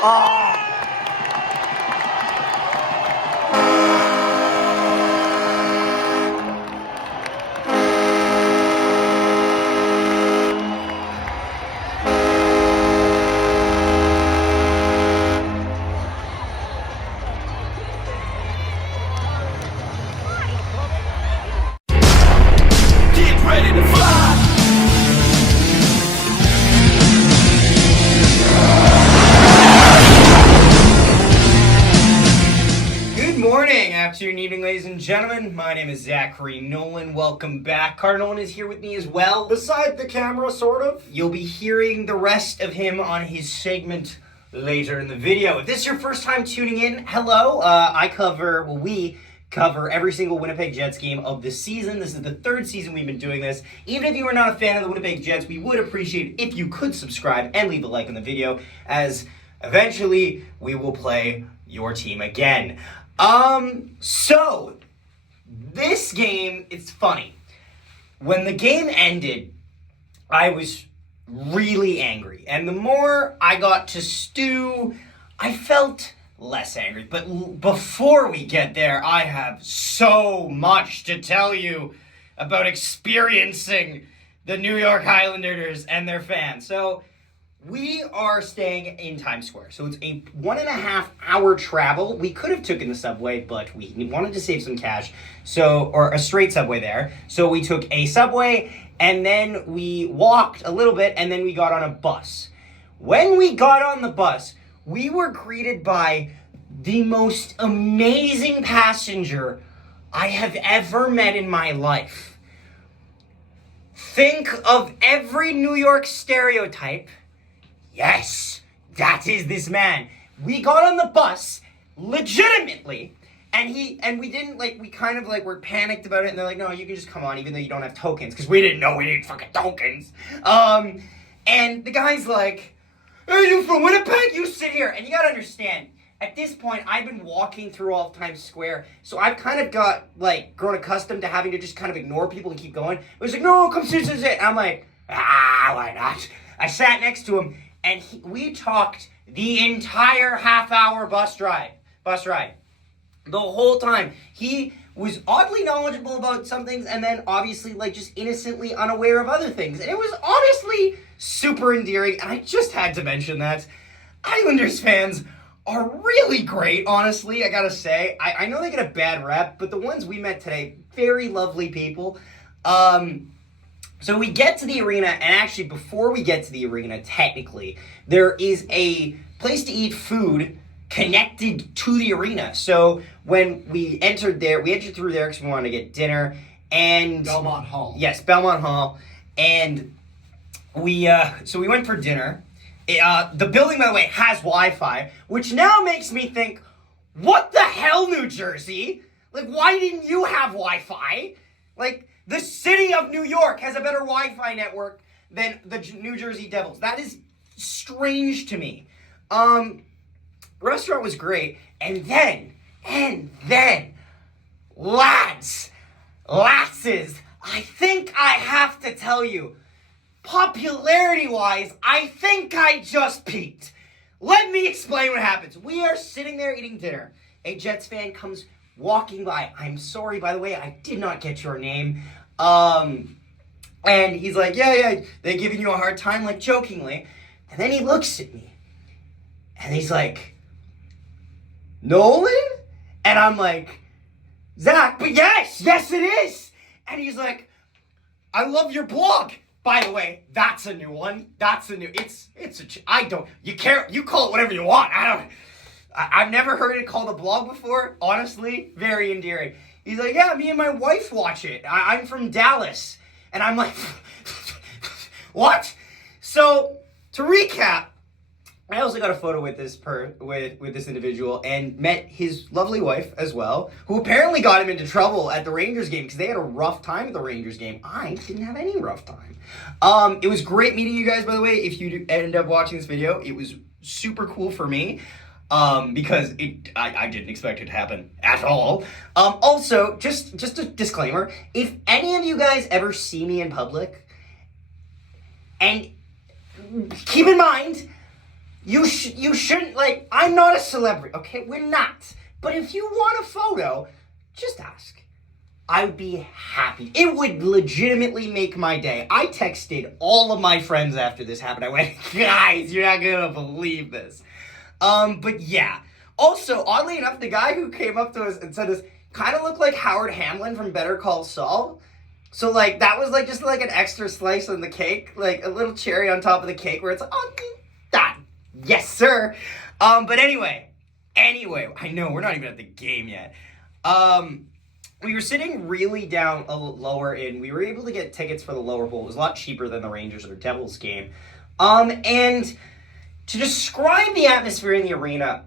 Get ready to fly. Good morning, afternoon, evening, ladies and gentlemen. My name is Zachary Nolan. Welcome back. Carter Nolan is here with me as well. Beside the camera, sort of. You'll be hearing the rest of him on his segment later in the video. If this is your first time tuning in, hello. We cover every single Winnipeg Jets game of the season. This is the third season we've been doing this. Even if you are not a fan of the Winnipeg Jets, we would appreciate it if you could subscribe and leave a like on the video, as eventually we will play your team again. So this game, it's funny. When the game ended, I was really angry. And the more I got to stew, I felt less angry. But before we get there, I have so much to tell you about experiencing the New York Islanders and their fans. So we are staying in Times Square. So it's a 1.5 hour travel. We could have taken the subway, but we wanted to save some cash. Or a straight subway there. So we took a subway, and then we walked a little bit, and then we got on a bus. When we got on the bus, we were greeted by the most amazing passenger I have ever met in my life. Think of every New York stereotype. Yes, that is this man. We got on the bus, legitimately, and we didn't, we kind of, were panicked about it, and they're like, no, you can just come on, even though you don't have tokens, because we didn't know we needed fucking tokens. And the guy's like, hey, you from Winnipeg? You sit here. And you gotta understand, at this point, I've been walking through all of Times Square, so I've kind of got, grown accustomed to having to just kind of ignore people and keep going. It was like, no, come sit. And I'm like, why not? I sat next to him, and we talked the entire half-hour bus ride. The whole time. He was oddly knowledgeable about some things, and then obviously, just innocently unaware of other things. And it was honestly super endearing, and I just had to mention that. Islanders fans are really great, honestly, I gotta say. I know they get a bad rep, but the ones we met today, very lovely people. So we get to the arena, and actually before we get to the arena, technically, there is a place to eat food connected to the arena. So when we entered through there because we wanted to get dinner, and Belmont Hall. Yes, Belmont Hall. And we went for dinner. The building, by the way, has Wi-Fi, which now makes me think, what the hell, New Jersey? Why didn't you have Wi-Fi? The city of New York has a better Wi-Fi network than the New Jersey Devils. That is strange to me. Restaurant was great. And then, lasses, I think I have to tell you, popularity-wise, I think I just peaked. Let me explain what happens. We are sitting there eating dinner. A Jets fan comes walking by. I'm sorry, by the way, I did not get your name. And he's like, yeah, they're giving you a hard time, jokingly. And then he looks at me, and he's like, Nolan? And I'm like, Zach, but yes, it is. And he's like, I love your blog. By the way, that's a new one. You call it whatever you want. I've never heard it called a blog before. Honestly, very endearing. He's like, yeah, me and my wife watch it. I'm from Dallas. And I'm like, what? So, to recap, I also got a photo with this individual and met his lovely wife as well, who apparently got him into trouble at the Rangers game because they had a rough time at the Rangers game. I didn't have any rough time. It was great meeting you guys, by the way. If you end up watching this video, it was super cool for me. Because I didn't expect it to happen at all. Also, just a disclaimer, if any of you guys ever see me in public, and keep in mind, You shouldn't, like, I'm not a celebrity, okay? We're not. But if you want a photo, just ask. I would be happy. It would legitimately make my day. I texted all of my friends after this happened. I went, guys, you're not gonna believe this. But yeah. Also, oddly enough, the guy who came up to us and said this kind of looked like Howard Hamlin from Better Call Saul. So, like, that was, like, just, like, an extra slice on the cake. Like, a little cherry on top of the cake where it's like, oh, that. Yes, sir. But anyway, I know, we're not even at the game yet. We were sitting really down lower in. We were able to get tickets for the lower bowl. It was a lot cheaper than the Rangers or Devils game. And to describe the atmosphere in the arena,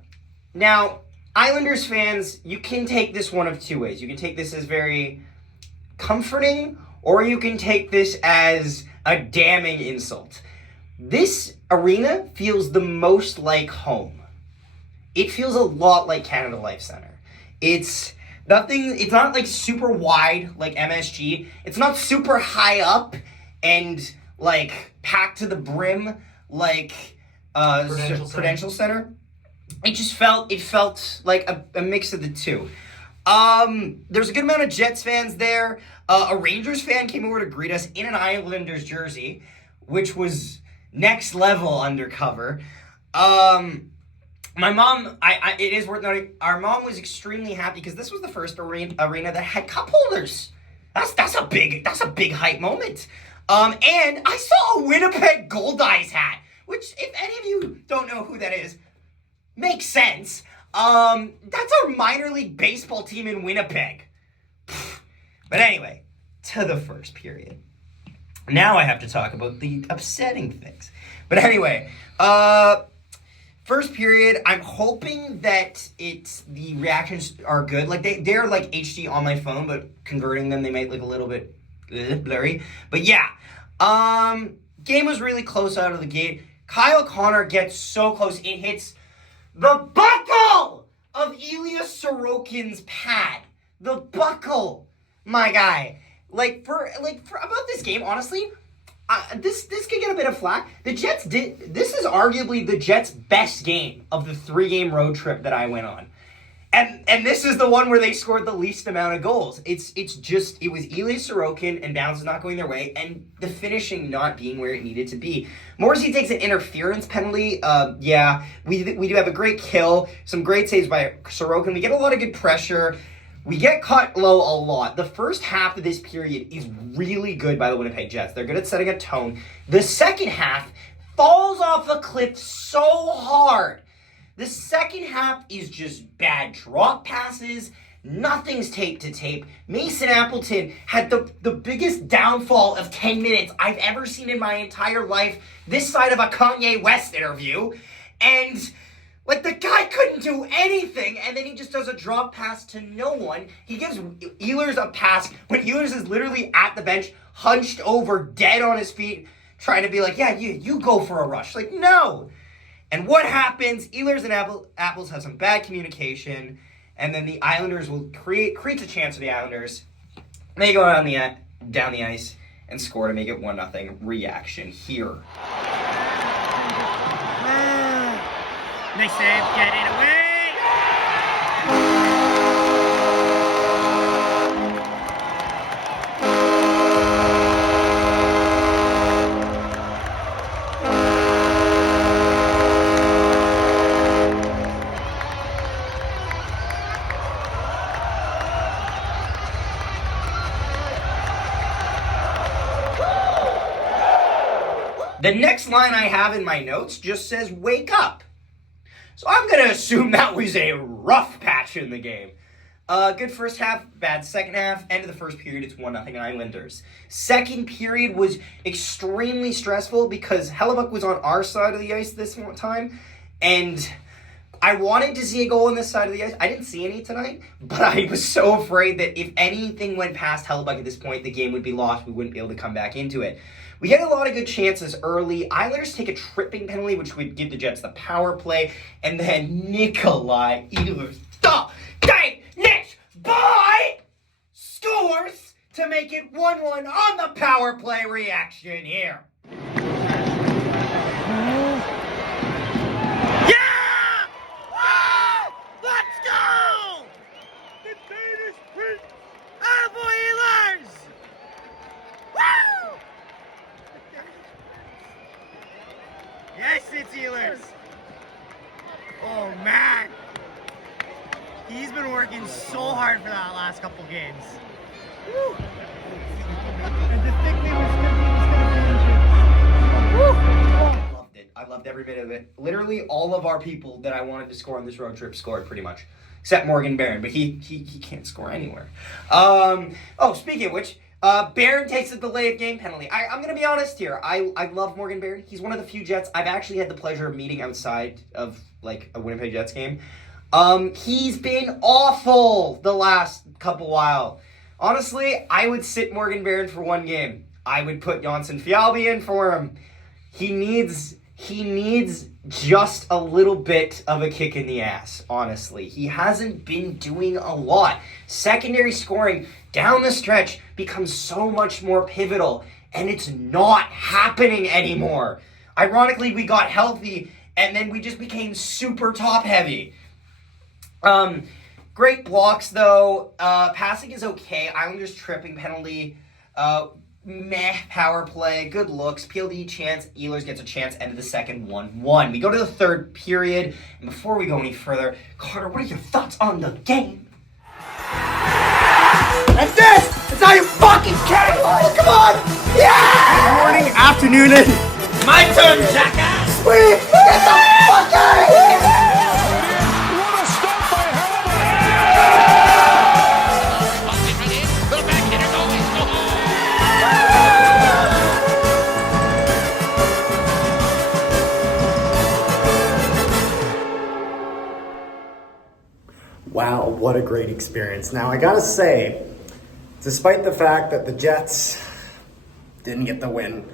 now, Islanders fans, you can take this one of two ways. You can take this as very comforting, or you can take this as a damning insult. This arena feels the most like home. It feels a lot like Canada Life Center. It's not like super wide like MSG. It's not super high up and like packed to the brim like Prudential Center. It felt like a mix of the two. There's a good amount of Jets fans there. A Rangers fan came over to greet us in an Islanders jersey, which was next level undercover. My mom, it is worth noting, our mom was extremely happy because this was the first arena that had cup holders. That's a big hype moment. And I saw a Winnipeg Goldeyes hat, which if any of you don't know who that is, makes sense. That's our minor league baseball team in Winnipeg. But anyway, to the first period. Now I have to talk about the upsetting things. But anyway, first period, I'm hoping that the reactions are good. Like they're like HD on my phone, but converting them, they might look a little bit blurry. But yeah, game was really close out of the gate. Kyle Connor gets so close, it hits the buckle of Ilya Sorokin's pad. The buckle, my guy. Like for about this game, honestly, this could get a bit of flack. This is arguably the Jets' best game of the 3-game road trip that I went on. And this is the one where they scored the least amount of goals. It was Ilya Sorokin and bounces not going their way, and the finishing not being where it needed to be. Morrissey takes an interference penalty. We do have a great kill, some great saves by Sorokin. We get a lot of good pressure. We get caught low a lot. The first half of this period is really good by the Winnipeg Jets. They're good at setting a tone. The second half falls off a cliff so hard. The second half is just bad drop passes. Nothing's tape to tape. Mason Appleton had the biggest downfall of 10 minutes I've ever seen in my entire life, this side of a Kanye West interview. And like, the guy couldn't do anything, and then he just does a drop pass to no one. He gives Ehlers a pass when Ehlers is literally at the bench, hunched over, dead on his feet, trying to be like, yeah, you go for a rush. Like, no. And what happens? Ehlers and Apples have some bad communication, and then the Islanders will create a chance for the Islanders. They go down the ice and score to make it 1-0. Reaction here. Nice save, get it away! The next line I have in my notes just says, wake up. So I'm going to assume that was a rough patch in the game. Good first half, bad second half. End of the first period, it's 1-0 Islanders. Second period was extremely stressful because Hellebuck was on our side of the ice this time. And I wanted to see a goal on this side of the ice. I didn't see any tonight, but I was so afraid that if anything went past Hellebuck at this point, the game would be lost. We wouldn't be able to come back into it. We get a lot of good chances early. Islanders take a tripping penalty, which would give the Jets the power play. And then Nikolai Ehlers, boy, scores to make it 1-1 on the power play. Reaction here. He's been working so hard for that last couple games. Woo. And to think we was Loved it. I loved every bit of it. Literally all of our people that I wanted to score on this road trip scored pretty much. Except Morgan Barron, but he can't score anywhere. Speaking of which, Barron takes a delay of game penalty. I'm going to be honest here. I love Morgan Barron. He's one of the few Jets I've actually had the pleasure of meeting outside of like a Winnipeg Jets game. He's been awful the last couple while. Honestly, I would sit Morgan Barron for one game. I would put Johnson Fialbi in for him. He needs just a little bit of a kick in the ass, honestly. He hasn't been doing a lot. Secondary scoring down the stretch becomes so much more pivotal, and it's not happening anymore. Ironically, we got healthy, and then we just became super top-heavy. Great blocks, though. Passing is okay. Islanders tripping penalty. Meh, power play, good looks, PLD chance, Ehlers gets a chance, end of the second, 1-1. We go to the third period, and before we go any further, Carter, what are your thoughts on the game? And this is how you fucking kidding me! Come on! Yeah! Good morning, afternoon, and my turn, jackass! Sweet! Get the fuck out of here! What a stop by Wow, what a great experience. Now, I gotta say, despite the fact that the Jets didn't get the win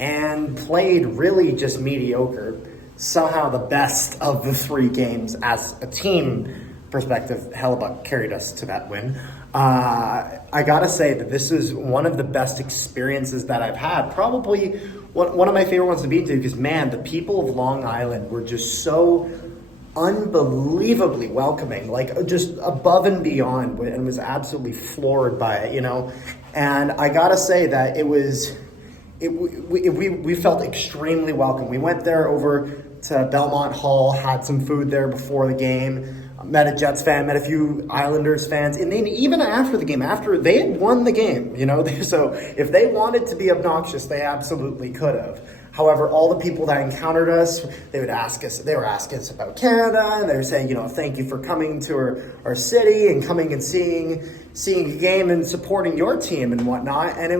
and played really just mediocre, somehow the best of the three games as a team perspective, Hellebuck carried us to that win. I gotta say that this is one of the best experiences that I've had. Probably one of my favorite ones to be to, because man, the people of Long Island were just so unbelievably welcoming, like just above and beyond, and was absolutely floored by it, you know. And I gotta say that we felt extremely welcome. We went there over to Belmont Hall, had some food there before the game, met a Jets fan, met a few Islanders fans, and then even after the game, after they had won the game, you know, so if they wanted to be obnoxious, they absolutely could have. However, all the people that encountered us, they were asking us about Canada, and they were saying, you know, thank you for coming to our city and coming and seeing a game and supporting your team and whatnot. And it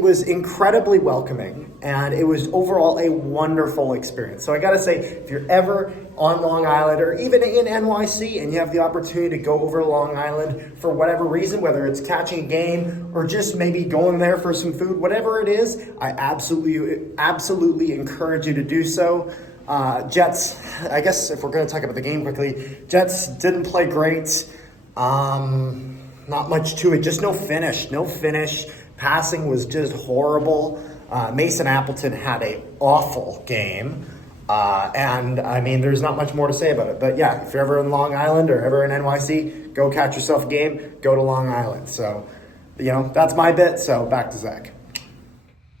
was incredibly welcoming, and it was overall a wonderful experience. So I gotta say, if you're ever on Long Island or even in NYC and you have the opportunity to go over to Long Island for whatever reason, whether it's catching a game or just maybe going there for some food, whatever it is, I absolutely encourage you to do so. Jets, I guess if we're gonna talk about the game quickly, Jets didn't play great. Not much to it, just no finish. Passing was just horrible. Mason Appleton had an awful game. And I mean, there's not much more to say about it. But yeah, if you're ever in Long Island or ever in NYC, go catch yourself a game, go to Long Island. So, you know, that's my bit. So back to Zach.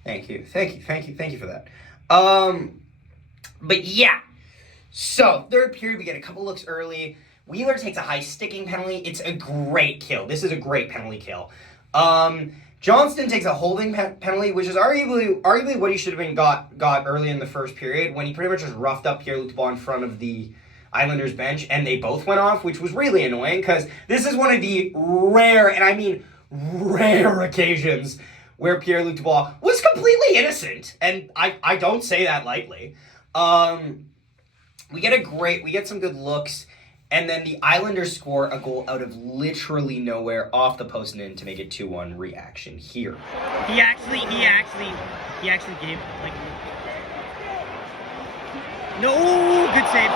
Thank you for that. But yeah, so third period, we get a couple looks early. Wheeler takes a high sticking penalty. It's a great kill. This is a great penalty kill. Johnston takes a holding penalty, which is arguably what he should have been got early in the first period, when he pretty much just roughed up Pierre-Luc Dubois in front of the Islanders bench, and they both went off, which was really annoying, because this is one of the rare, and I mean rare occasions where Pierre-Luc Dubois was completely innocent, and I don't say that lightly. We get some good looks, and then the Islanders score a goal out of literally nowhere off the post and in to make it 2-1. Reaction here. He actually gave like no good save.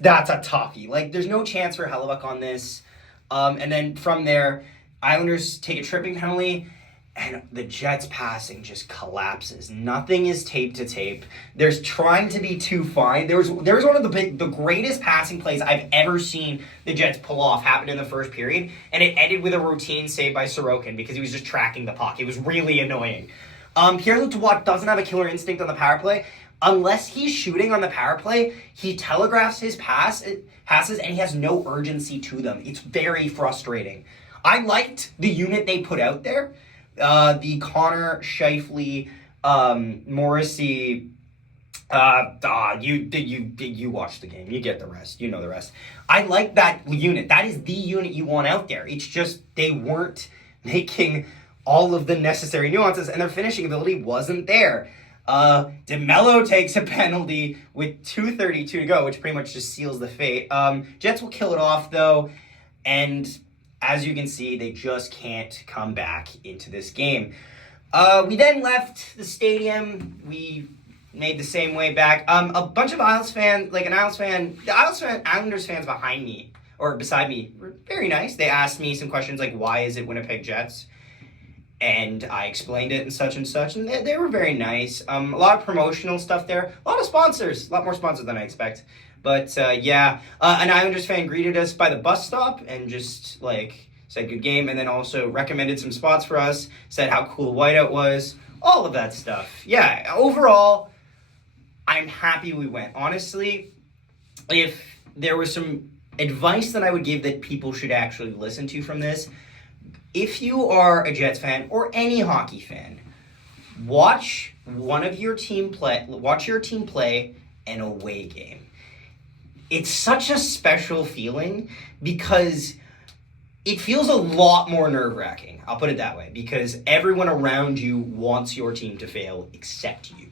That's a toughie. Like, there's no chance for Hellebuck on this. And then from there, Islanders take a tripping penalty, And the Jets passing just collapses. Nothing is tape to tape. There's trying to be too fine. There was one of the greatest passing plays I've ever seen the Jets pull off happened in the first period, and it ended with a routine save by Sorokin because he was just tracking the puck. It was really annoying. Pierre-Luc Dubois doesn't have a killer instinct on the power play. Unless he's shooting on the power play, he telegraphs his passes and he has no urgency to them. It's very frustrating. I liked the unit they put out there. The Connor, Scheifele, Morrissey, you watched the game. You get the rest. You know the rest. I like that unit. That is the unit you want out there. It's just they weren't making all of the necessary nuances, and their finishing ability wasn't there. DeMello takes a penalty with 2:32 to go, which pretty much just seals the fate. Jets will kill it off, though, and as you can see, they just can't come back into this game. We then left the stadium. We made the same way back. A bunch of Islanders fans behind me, or beside me, were very nice. They asked me some questions like, why is it Winnipeg Jets? And I explained it and such, and they were very nice. A lot of promotional stuff there. A lot of sponsors. A lot more sponsors than I expect. But, an Islanders fan greeted us by the bus stop and just, said good game, and then also recommended some spots for us, said how cool whiteout was, all of that stuff. Yeah, overall, I'm happy we went. Honestly, if there was some advice that I would give that people should actually listen to from this, if you are a Jets fan or any hockey fan, watch your team play an away game. It's such a special feeling because it feels a lot more nerve-wracking. I'll put it that way, because everyone around you wants your team to fail except you.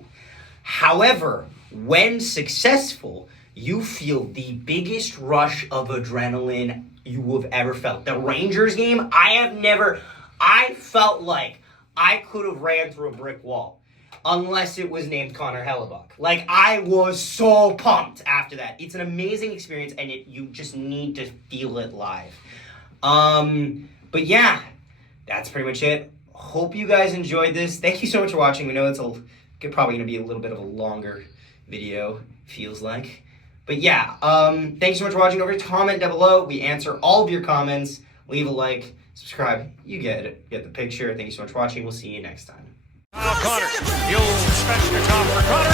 However, when successful, you feel the biggest rush of adrenaline you have ever felt. The Rangers game, I felt like I could have ran through a brick wall unless it was named Connor Hellebuck. I was so pumped after that. It's an amazing experience, and you just need to feel it live. But yeah, that's pretty much it. Hope you guys enjoyed this. Thank you so much for watching. We know it's probably going to be a little bit of a longer video, feels like. But yeah, thank you so much for watching. Over to comment down below. We answer all of your comments. Leave a like, subscribe. You get it. Get the picture. Thank you so much for watching. We'll see you next time. Connor, you'll special top for Connor.